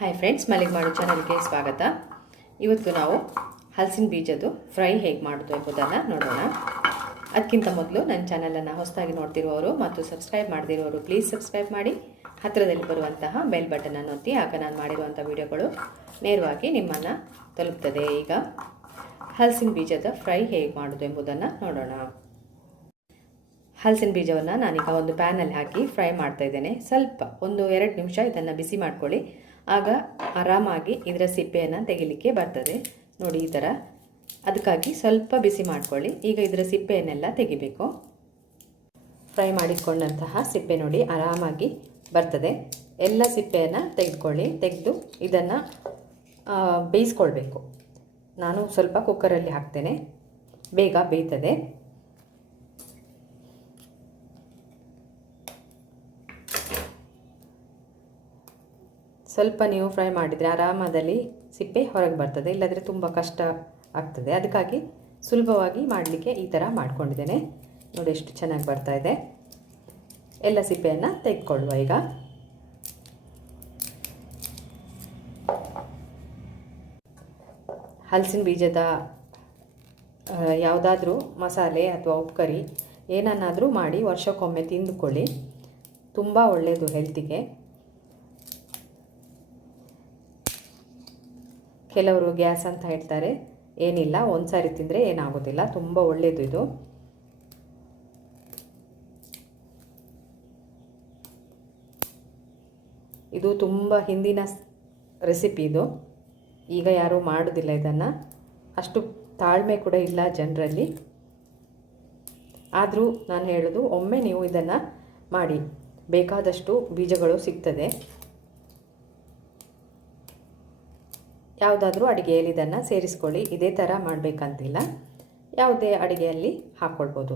Hi friends, ಮಲ್ಲಿಗೆ ಮಾಡು ಚಾನಲ್ಗೆ ಸ್ವಾಗತ. ಇವತ್ತು ನಾವು ಹಲಸಿನ ಬೀಜದ್ದು ಫ್ರೈ ಹೇಗೆ ಮಾಡೋದು ಎಂಬುದನ್ನು ನೋಡೋಣ. ಅದಕ್ಕಿಂತ ಮೊದಲು ನನ್ನ ಚಾನಲನ್ನು ಹೊಸದಾಗಿ ನೋಡ್ತಿರುವವರು ಮತ್ತು ಸಬ್ಸ್ಕ್ರೈಬ್ ಮಾಡದಿರುವವರು ಪ್ಲೀಸ್ ಸಬ್ಸ್ಕ್ರೈಬ್ ಮಾಡಿ, ಹತ್ತಿರದಲ್ಲಿ ಬರುವಂತಹ ಬೆಲ್ ಬಟನನ್ನು ಒತ್ತಿ. ಆಗ ನಾನು ಮಾಡಿರುವಂಥ ವಿಡಿಯೋಗಳು ನೇರವಾಗಿ ನಿಮ್ಮನ್ನು ತಲುಪ್ತದೆ. ಈಗ ಹಲಸಿನ ಬೀಜದ ಫ್ರೈ ಹೇಗೆ ಮಾಡೋದು ಎಂಬುದನ್ನು ನೋಡೋಣ. ಹಲಸಿನ ಬೀಜವನ್ನು ನಾನೀಗ ಒಂದು ಪ್ಯಾನಲ್ಲಿ ಹಾಕಿ ಫ್ರೈ ಮಾಡ್ತಾ ಇದ್ದೇನೆ. ಸ್ವಲ್ಪ 1-2 ನಿಮಿಷ ಇದನ್ನು ಬಿಸಿ ಮಾಡ್ಕೊಳ್ಳಿ. ಆಗ ಆರಾಮಾಗಿ ಇದರ ಸಿಪ್ಪೆಯನ್ನು ತೆಗಿಲಿಕ್ಕೆ ಬರ್ತದೆ. ನೋಡಿ ಈ ಥರ. ಅದಕ್ಕಾಗಿ ಸ್ವಲ್ಪ ಬಿಸಿ ಮಾಡ್ಕೊಳ್ಳಿ. ಈಗ ಇದರ ಸಿಪ್ಪೆಯನ್ನೆಲ್ಲ ತೆಗಿಬೇಕು. ಫ್ರೈ ಮಾಡಿಕೊಂಡಂತಹ ಸಿಪ್ಪೆ ನೋಡಿ ಆರಾಮಾಗಿ ಬರ್ತದೆ. ಎಲ್ಲ ಸಿಪ್ಪೆಯನ್ನು ತೆಗೆದುಕೊಳ್ಳಿ. ತೆಗೆದು ಇದನ್ನು ಬೇಯಿಸ್ಕೊಳ್ಬೇಕು. ನಾನು ಸ್ವಲ್ಪ ಕುಕ್ಕರಲ್ಲಿ ಹಾಕ್ತೇನೆ, ಬೇಗ ಬೇಯ್ತದೆ. ಸ್ವಲ್ಪ ನೀವು ಫ್ರೈ ಮಾಡಿದರೆ ಆರಾಮದಲ್ಲಿ ಸಿಪ್ಪೆ ಹೊರಗೆ ಬರ್ತದೆ, ಇಲ್ಲದ್ರೆ ತುಂಬ ಕಷ್ಟ ಆಗ್ತದೆ. ಅದಕ್ಕಾಗಿ ಸುಲಭವಾಗಿ ಮಾಡಲಿಕ್ಕೆ ಈ ಥರ ಮಾಡ್ಕೊಂಡಿದ್ದೇನೆ. ನೋಡಿ ಎಷ್ಟು ಚೆನ್ನಾಗಿ ಬರ್ತಾ ಇದೆ. ಎಲ್ಲ ಸಿಪ್ಪೆಯನ್ನು ತೆಗೆದುಕೊಳ್ಳುವ. ಈಗ ಹಲಸಿನ ಬೀಜದ ಯಾವುದಾದ್ರೂ ಮಸಾಲೆ ಅಥವಾ ಉಪ್ಪುಕರಿ ಏನನ್ನಾದರೂ ಮಾಡಿ ವರ್ಷಕ್ಕೊಮ್ಮೆ ತಿಂದುಕೊಳ್ಳಿ. ತುಂಬ ಒಳ್ಳೆಯದು ಹೆಲ್ತಿಗೆ. ಕೆಲವರು ಗ್ಯಾಸ್ ಅಂತ ಹೇಳ್ತಾರೆ, ಏನಿಲ್ಲ, ಒಂದು ಸಾರಿ ತಿಂದರೆ ಏನಾಗೋದಿಲ್ಲ, ತುಂಬ ಒಳ್ಳೆಯದು ಇದು. ಇದು ತುಂಬ ಹಿಂದಿನ ರೆಸಿಪಿ ಇದು. ಈಗ ಯಾರೂ ಮಾಡೋದಿಲ್ಲ ಇದನ್ನು. ಅಷ್ಟು ತಾಳ್ಮೆ ಕೂಡ ಇಲ್ಲ ಜನರಲ್ಲಿ. ಆದರೂ ನಾನು ಹೇಳೋದು, ಒಮ್ಮೆ ನೀವು ಇದನ್ನು ಮಾಡಿ. ಬೇಕಾದಷ್ಟು ಬೀಜಗಳು ಸಿಗ್ತದೆ. ಯಾವುದಾದ್ರೂ ಅಡುಗೆಯಲ್ಲಿ ಇದನ್ನು ಸೇರಿಸ್ಕೊಳ್ಳಿ. ಇದೇ ಥರ ಮಾಡಬೇಕಂತಿಲ್ಲ, ಯಾವುದೇ ಅಡುಗೆಯಲ್ಲಿ ಹಾಕ್ಕೊಳ್ಬೋದು.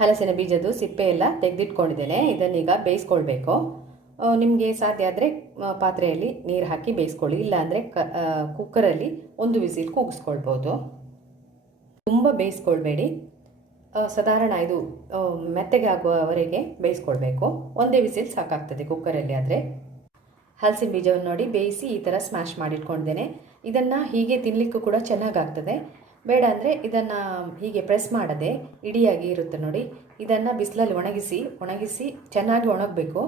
ಹಲಸಿನ ಬೀಜದ್ದು ಸಿಪ್ಪೆ ಎಲ್ಲ ತೆಗೆದಿಟ್ಕೊಂಡಿದ್ದೇನೆ. ಇದನ್ನೀಗ ಬೇಯಿಸ್ಕೊಳ್ಬೇಕು. ನಿಮಗೆ ಸಾಧ್ಯ ಆದರೆ ಪಾತ್ರೆಯಲ್ಲಿ ನೀರು ಹಾಕಿ ಬೇಯಿಸ್ಕೊಳ್ಳಿ. ಇಲ್ಲಾಂದರೆ ಕುಕ್ಕರಲ್ಲಿ 1 ವಿಸಿಲ್ ಕೂಗಿಸ್ಕೊಳ್ಬೋದು. ತುಂಬ ಬೇಯಿಸ್ಕೊಳ್ಬೇಡಿ. ಸಾಧಾರಣ ಇದು ಮೆತ್ತಗೆ ಆಗುವವರೆಗೆ ಬೇಯಿಸ್ಕೊಳ್ಬೇಕು. 1 ವಿಸಿಲ್ ಸಾಕಾಗ್ತದೆ ಕುಕ್ಕರಲ್ಲಿ ಆದರೆ. ಹಲಸಿನ ಬೀಜವನ್ನು ನೋಡಿ ಬೇಯಿಸಿ ಈ ಥರ ಸ್ಮ್ಯಾಶ್ ಮಾಡಿಟ್ಕೊಂಡಿದ್ದೇನೆ. ಇದನ್ನು ಹೀಗೆ ತಿನ್ನಲಿಕ್ಕೂ ಕೂಡ ಚೆನ್ನಾಗಾಗ್ತದೆ. ಬೇಡ ಅಂದರೆ ಇದನ್ನು ಹೀಗೆ ಪ್ರೆಸ್ ಮಾಡದೆ ಇಡಿಯಾಗಿ ಇರುತ್ತೆ ನೋಡಿ, ಇದನ್ನು ಬಿಸಿಲಲ್ಲಿ ಒಣಗಿಸಿ ಚೆನ್ನಾಗಿ ಒಣಗಬೇಕು,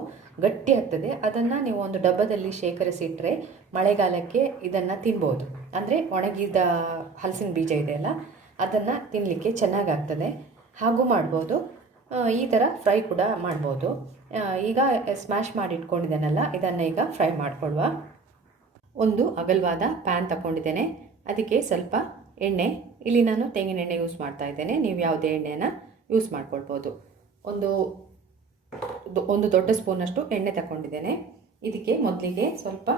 ಗಟ್ಟಿ ಆಗ್ತದೆ. ಅದನ್ನು ನೀವು ಒಂದು ಡಬ್ಬದಲ್ಲಿ ಶೇಖರಿಸಿಟ್ರೆ ಮಳೆಗಾಲಕ್ಕೆ ಇದನ್ನು ತಿನ್ಬೋದು. ಅಂದರೆ ಒಣಗಿದ ಹಲಸಿನ ಬೀಜ ಇದೆಯಲ್ಲ, ಅದನ್ನು ತಿನ್ನಲಿಕ್ಕೆ ಚೆನ್ನಾಗಾಗ್ತದೆ. ಹಾಗೂ ಮಾಡ್ಬೋದು, ಈ ಥರ ಫ್ರೈ ಕೂಡ ಮಾಡ್ಬೋದು. ಈಗ ಸ್ಮ್ಯಾಶ್ ಮಾಡಿ ಇಟ್ಕೊಂಡಿದ್ದೇನಲ್ಲ, ಇದನ್ನು ಈಗ ಫ್ರೈ ಮಾಡಿಕೊಳ್ಳುವ. ಒಂದು ಅಗಲವಾದ ಪ್ಯಾನ್ ತಗೊಂಡಿದ್ದೇನೆ. ಅದಕ್ಕೆ ಸ್ವಲ್ಪ ಎಣ್ಣೆ, ಇಲ್ಲಿ ನಾನು ತೆಂಗಿನ ಎಣ್ಣೆ ಯೂಸ್ ಮಾಡ್ತಾ ಇದ್ದೇನೆ. ನೀವು ಯಾವುದೇ ಎಣ್ಣೆನ ಯೂಸ್ ಮಾಡ್ಕೊಳ್ಬೋದು. ಒಂದು ದೊಡ್ಡ ಸ್ಪೂನಷ್ಟು ಎಣ್ಣೆ ತಗೊಂಡಿದ್ದೇನೆ. ಇದಕ್ಕೆ ಮೊದಲಿಗೆ ಸ್ವಲ್ಪ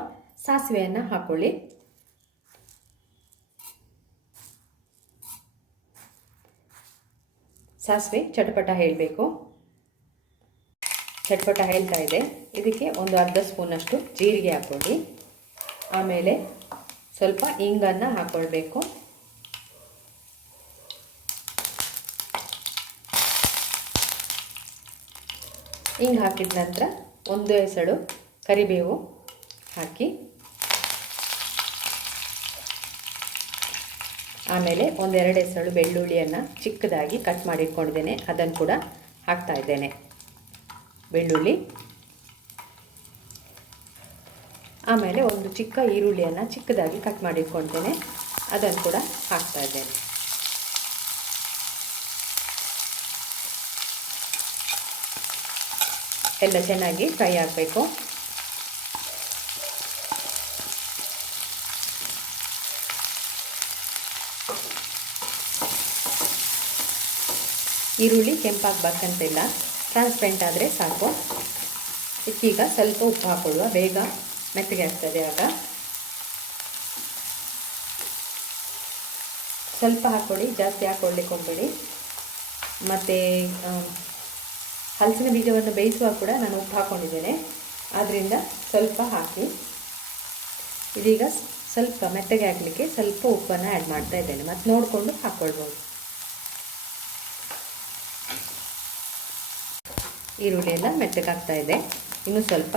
ಸಾಸಿವೆಯನ್ನು ಹಾಕ್ಕೊಳ್ಳಿ. ಸಾಸಿವೆ ಚಟಪಟ ಹೇಳಬೇಕು. ಚಟಪಟ ಹೇಳ್ತಾ ಇದೆ. ಇದಕ್ಕೆ ಒಂದು ಅರ್ಧ ಸ್ಪೂನಷ್ಟು ಜೀರಿಗೆ ಹಾಕ್ಕೊಳ್ಳಿ. ಆಮೇಲೆ ಸ್ವಲ್ಪ ಇಂಗನ್ನು ಹಾಕ್ಕೊಳ್ಬೇಕು. ಹಿಂಗೆ ಹಾಕಿದ ನಂತರ 1 ಎಸಳು ಕರಿಬೇವು ಹಾಕಿ, ಆಮೇಲೆ 1-2 ಎಸಳು ಬೆಳ್ಳುಳ್ಳಿಯನ್ನು ಚಿಕ್ಕದಾಗಿ ಕಟ್ ಮಾಡಿ ಇಟ್ಕೊಂಡಿದ್ದೇನೆ. ಅದನ್ನು ಕೂಡ ಹಾಕ್ತಾ ಇದ್ದೇನೆ. ಬೆಳ್ಳುಳ್ಳಿ, ಆಮೇಲೆ ಒಂದು ಚಿಕ್ಕ ಈರುಳ್ಳಿಯನ್ನು ಚಿಕ್ಕದಾಗಿ ಕಟ್ ಮಾಡಿ ಇಟ್ಕೊಂಡಿದ್ದೇನೆ. ಅದನ್ನು ಕೂಡ ಹಾಕ್ತಾ ಇದ್ದೇನೆ. ಎಲ್ಲ ಚೆನ್ನಾಗಿ ಫ್ರೈ ಆಗಬೇಕು. ಈರುಳ್ಳಿ ಕೆಂಪಾಗಬೇಕಂತಿಲ್ಲ, ಟ್ರಾನ್ಸ್ಪರೆಂಟ್ ಆದರೆ ಸಾಕು. ಇದಕ್ಕೀಗ ಸ್ವಲ್ಪ ಉಪ್ಪು ಹಾಕೊಳ್ಳುವ, ಬೇಗ ಮೆತ್ತಗೆ ಆಗ್ತದೆ. ಆಗ ಸ್ವಲ್ಪ ಹಾಕ್ಕೊಳ್ಳಿ, ಜಾಸ್ತಿ ಹಾಕ್ಕೊಳ್ಳಿಕ್ಕೆ ಹೋಗಬೇಡಿ. ಮತ್ತು ಹಲಸಿನ ಬೀಜವನ್ನು ಬೇಯಿಸುವಾಗ ಕೂಡ ನಾನು ಉಪ್ಪು ಹಾಕ್ಕೊಂಡಿದ್ದೇನೆ, ಆದ್ದರಿಂದ ಸ್ವಲ್ಪ ಹಾಕಿ. ಇದೀಗ ಸ್ವಲ್ಪ ಮೆತ್ತಗೆ ಆಗಲಿಕ್ಕೆ ಸ್ವಲ್ಪ ಉಪ್ಪನ್ನು ಆ್ಯಡ್ ಮಾಡ್ತಾ ಇದ್ದೇನೆ. ಮತ್ತು ನೋಡಿಕೊಂಡು ಹಾಕ್ಕೊಳ್ಬೋದು. ಈರುಳ್ಳಿ ಎಲ್ಲ ಮೆತ್ತಗಾಗ್ತಾ ಇದೆ. ಇನ್ನೂ ಸ್ವಲ್ಪ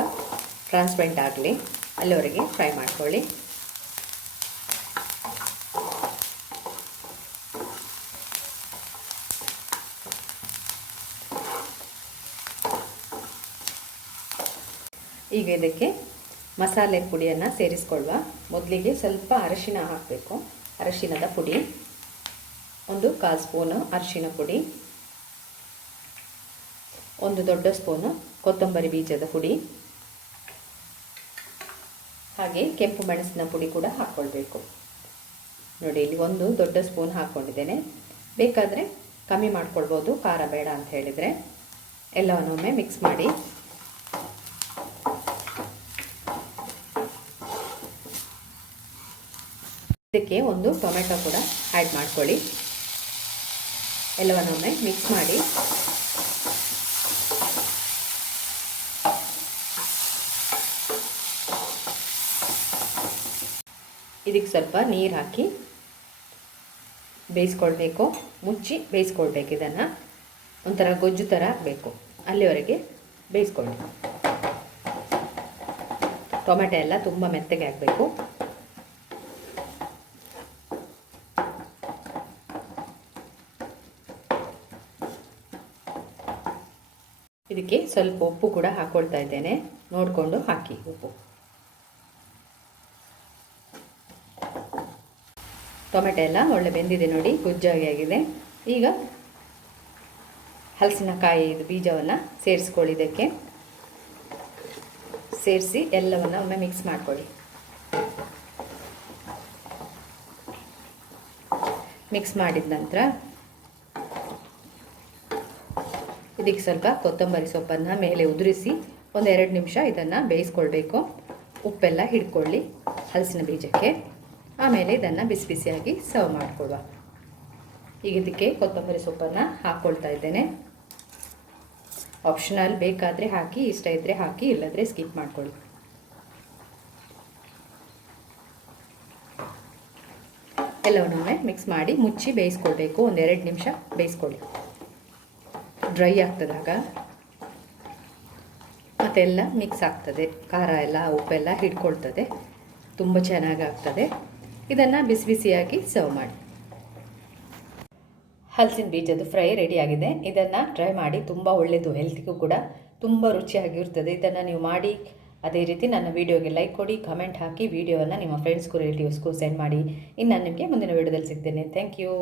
ಟ್ರಾನ್ಸ್ಪರೆಂಟ್ ಆಗಲಿ, ಅಲ್ಲಿವರೆಗೆ ಫ್ರೈ ಮಾಡ್ಕೊಳ್ಳಿ. ಈಗ ಇದಕ್ಕೆ ಮಸಾಲೆ ಪುಡಿಯನ್ನು ಸೇರಿಸ್ಕೊಳ್ಳುವ. ಮೊದಲಿಗೆ ಸ್ವಲ್ಪ ಅರಿಶಿನ ಹಾಕಬೇಕು. ಅರಿಶಿನದ ಪುಡಿ 1/4 ಸ್ಪೂನು ಅರಿಶಿನ ಪುಡಿ, 1 ದೊಡ್ಡ ಸ್ಪೂನು ಕೊತ್ತಂಬರಿ ಬೀಜದ ಪುಡಿ, ಹಾಗೆ ಕೆಂಪು ಮೆಣಸಿನ ಪುಡಿ ಕೂಡ ಹಾಕ್ಕೊಳ್ಬೇಕು. ನೋಡಿ, ಇಲ್ಲಿ 1 ದೊಡ್ಡ ಸ್ಪೂನ್ ಹಾಕ್ಕೊಂಡಿದ್ದೇನೆ. ಬೇಕಾದರೆ ಕಮ್ಮಿ ಮಾಡ್ಕೊಳ್ಬೋದು, ಖಾರ ಬೇಡ ಅಂತ ಹೇಳಿದರೆ. ಎಲ್ಲವನ್ನೊಮ್ಮೆ ಮಿಕ್ಸ್ ಮಾಡಿ. ಇದಕ್ಕೆ 1 ಟೊಮೆಟೊ ಕೂಡ ಆ್ಯಡ್ ಮಾಡ್ಕೊಳ್ಳಿ. ಎಲ್ಲವನ್ನೊಮ್ಮೆ ಮಿಕ್ಸ್ ಮಾಡಿ. ಇದಕ್ಕೆ ಸ್ವಲ್ಪ ನೀರು ಹಾಕಿ ಬೇಯಿಸ್ಕೊಳ್ಬೇಕು. ಮುಚ್ಚಿ ಬೇಯಿಸ್ಕೊಳ್ಬೇಕು. ಇದನ್ನು ಒಂಥರ ಗೊಜ್ಜು ಥರ ಆಗಬೇಕು, ಅಲ್ಲಿವರೆಗೆ ಬೇಯಿಸ್ಕೊಳ್ಳಿ. ಟೊಮೆಟೊ ಎಲ್ಲ ತುಂಬ ಮೆತ್ತಗೆ ಆಗಬೇಕು. ಇದಕ್ಕೆ ಸ್ವಲ್ಪ ಉಪ್ಪು ಕೂಡ ಹಾಕ್ಕೊಳ್ತಾ ಇದ್ದೇನೆ, ನೋಡಿಕೊಂಡು ಹಾಕಿ ಉಪ್ಪು. ಟೊಮೆಟೊ ಎಲ್ಲ ಒಳ್ಳೆ ಬೆಂದಿದೆ ನೋಡಿ, ಗುಜ್ಜಾಗಿ ಆಗಿದೆ. ಈಗ ಹಲಸಿನಕಾಯಿ ಬೀಜವನ್ನು ಸೇರಿಸ್ಕೊಳ್ಳಿ. ಇದಕ್ಕೆ ಸೇರಿಸಿ ಎಲ್ಲವನ್ನು ಒಮ್ಮೆ ಮಿಕ್ಸ್ ಮಾಡ್ಕೊಳ್ಳಿ. ಮಿಕ್ಸ್ ಮಾಡಿದ ನಂತರ ಇದಕ್ಕೆ ಸ್ವಲ್ಪ ಕೊತ್ತಂಬರಿ ಸೊಪ್ಪನ್ನು ಮೇಲೆ ಉದುರಿಸಿ 1-2 ನಿಮಿಷ ಇದನ್ನು ಬೇಯಿಸ್ಕೊಳ್ಬೇಕು. ಉಪ್ಪೆಲ್ಲ ಹಿಡ್ಕೊಳ್ಳಿ ಹಲಸಿನ ಬೀಜಕ್ಕೆ. ಆಮೇಲೆ ಇದನ್ನು ಬಿಸಿ ಬಿಸಿಯಾಗಿ ಸರ್ವ್ ಮಾಡಿಕೊಳ್ಳುವ. ಈಗ ಇದಕ್ಕೆ ಕೊತ್ತಂಬರಿ ಸೊಪ್ಪನ್ನು ಹಾಕ್ಕೊಳ್ತಾ ಇದ್ದೇನೆ. ಆಪ್ಷನಲ್, ಬೇಕಾದರೆ ಹಾಕಿ, ಇಷ್ಟ ಇದ್ದರೆ ಹಾಕಿ, ಇಲ್ಲದ್ರೆ ಸ್ಕಿಪ್ ಮಾಡ್ಕೊಳ್ಳಿ. ಎಲ್ಲವನ್ನೂ ಮಿಕ್ಸ್ ಮಾಡಿ ಮುಚ್ಚಿ ಬೇಯಿಸ್ಕೊಳ್ಬೇಕು. 1-2 ನಿಮಿಷ ಬೇಯಿಸ್ಕೊಳ್ಳಿ. ಡ್ರೈ ಆಗ್ತದಾಗ ಮತ್ತೆಲ್ಲ ಮಿಕ್ಸ್ ಆಗ್ತದೆ, ಖಾರ ಎಲ್ಲ ಉಪ್ಪೆಲ್ಲ ಹಿಡ್ಕೊಳ್ತದೆ, ತುಂಬ ಚೆನ್ನಾಗಿ ಆಗ್ತದೆ. ಇದನ್ನು ಬಿಸಿ ಬಿಸಿಯಾಗಿ ಸರ್ವ್ ಮಾಡಿ. ಹಲಸಿನ ಬೀಜದ ಫ್ರೈ ರೆಡಿಯಾಗಿದೆ. ಇದನ್ನು ಟ್ರೈ ಮಾಡಿ, ತುಂಬ ಒಳ್ಳೆಯದು, ಹೆಲ್ತಿಗೂ ಕೂಡ ತುಂಬ ರುಚಿಯಾಗಿರ್ತದೆ. ಇದನ್ನು ನೀವು ಮಾಡಿ ಅದೇ ರೀತಿ ನನ್ನ ವಿಡಿಯೋಗೆ ಲೈಕ್ ಕೊಡಿ, ಕಮೆಂಟ್ ಹಾಕಿ, ವಿಡಿಯೋವನ್ನು ನಿಮ್ಮ ಫ್ರೆಂಡ್ಸ್ಗೂ ರಿಲೇಟಿವ್ಸ್ಗೂ ಸೆಂಡ್ ಮಾಡಿ. ಇನ್ನು ನಾನು ನಿಮಗೆ ಮುಂದಿನ ವಿಡಿಯೋದಲ್ಲಿ ಸಿಗ್ತೇನೆ. Thank you.